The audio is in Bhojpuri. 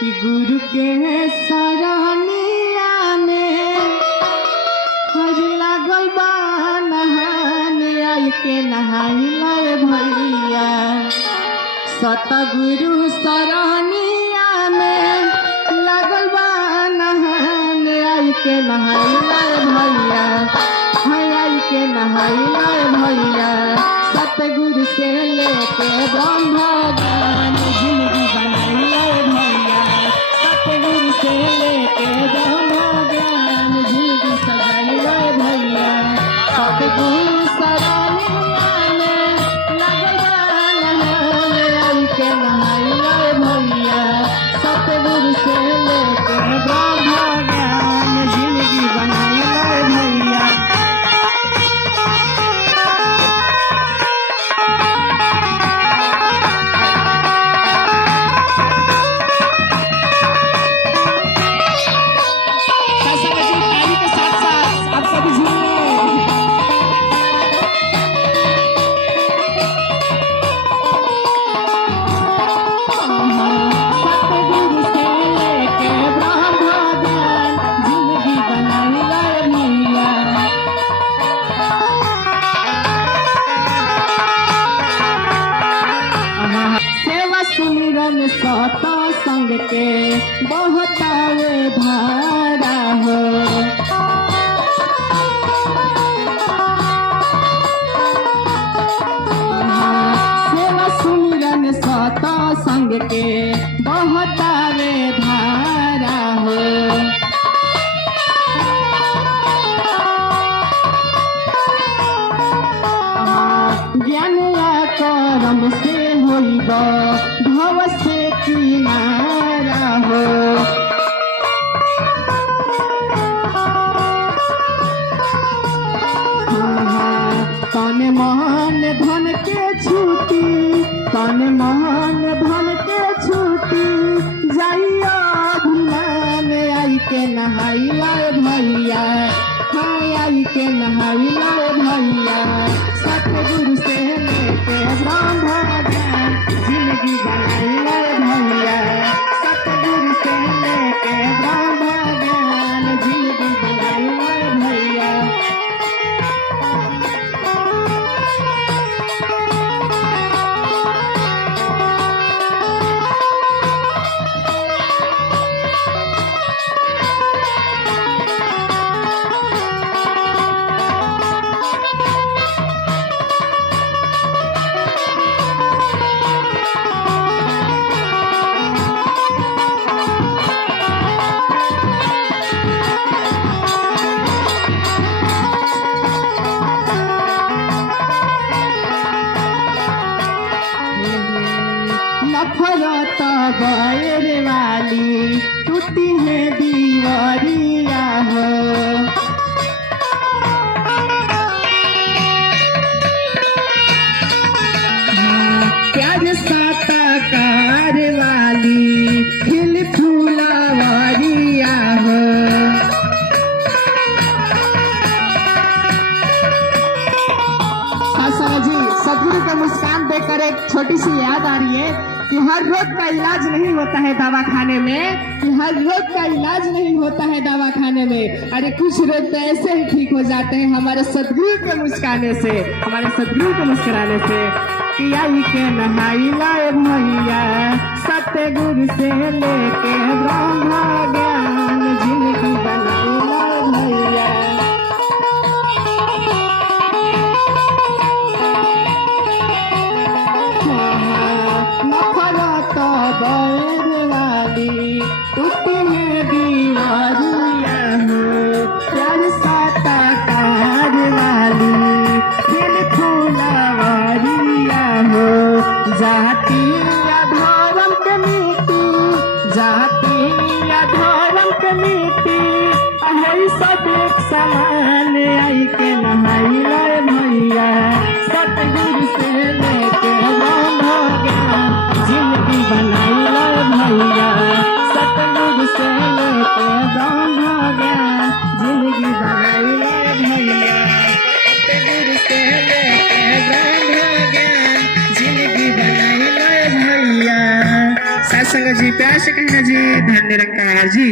कि गुरु के सरनिया में हज लागल बा नहाने आई के नहाइले भैया। सतगुरु सरनिया में लागल बा नहाने आई के नहाइले भैया। आई के नहाइले भैया। सतगुरु से लेके ब्रह्म ज्ञान जिंदगी बनाइले भैया। सतगुरु से लेके ब्रह्म ज्ञान जिंदगी सजाइले भैया। सतगुरु सरनिया में लागल बा नहाने आई के नहाइले भैया। सतगुरु से लेके ब्रह्म ज्ञान जिंदगी बनाइले भैया। सत संग के बहुतावे धारा हो। सेवा सुमिरन सत संग के बहुतावे धारा हो। ज्ञान करम से होइब भव से किनारा हो। तन मन धन के छूटी तन मन धन के छूटी जाइया भुलान आई के नहाइले भैया। आई के नहाइले भैया। सतगुरु से लेके ब्रह्म ज्ञान जिंदगी बनाइले भैया। सतगुरु से लेके ब्रह्म ज्ञान जिंदगी बनाइले भैया। नफरत बैर वाली टूटी है दीवारिया हो। प्यार साता कार वाली खिल फूलवारिया हो। जी सदगुरु का मुस्कान देखकर एक छोटी सी याद आ रही है कि हर रोग का इलाज नहीं होता है दवा खाने में। कि हर रोग का इलाज नहीं होता है दवा खाने में। अरे कुछ रोग तो ऐसे ही ठीक हो जाते हैं हमारे सदगुरु के मुस्काने से, हमारे सदगुरु के मुस्कुराने से। कि आई के नहाइले भैया। सतगुरु से लेके ब्रह्म ज्ञान जिंदगी बनाइले भैया। नफरत बैर वाली टूटी है दीवारिया हो। प्यार साता कार वाली खिल फूलवारिया हो। जाति या धर्म के मिट्टी जाति या धर्म के मिट्टी है सब एक समान आई के नहाइले भैया। सतगुरु से लेके ब्रह्म ज्ञान जिंदगी बनाइले भैया। सतगुरु से लेके ब्रह्म ज्ञान जिंदगी बनाइले भैया। सतगुरु से लेके ब्रह्म ज्ञान जिंदगी बनाइले भैया। साथ संग जी, प्यार से कहना जी, धन निरंकार जी।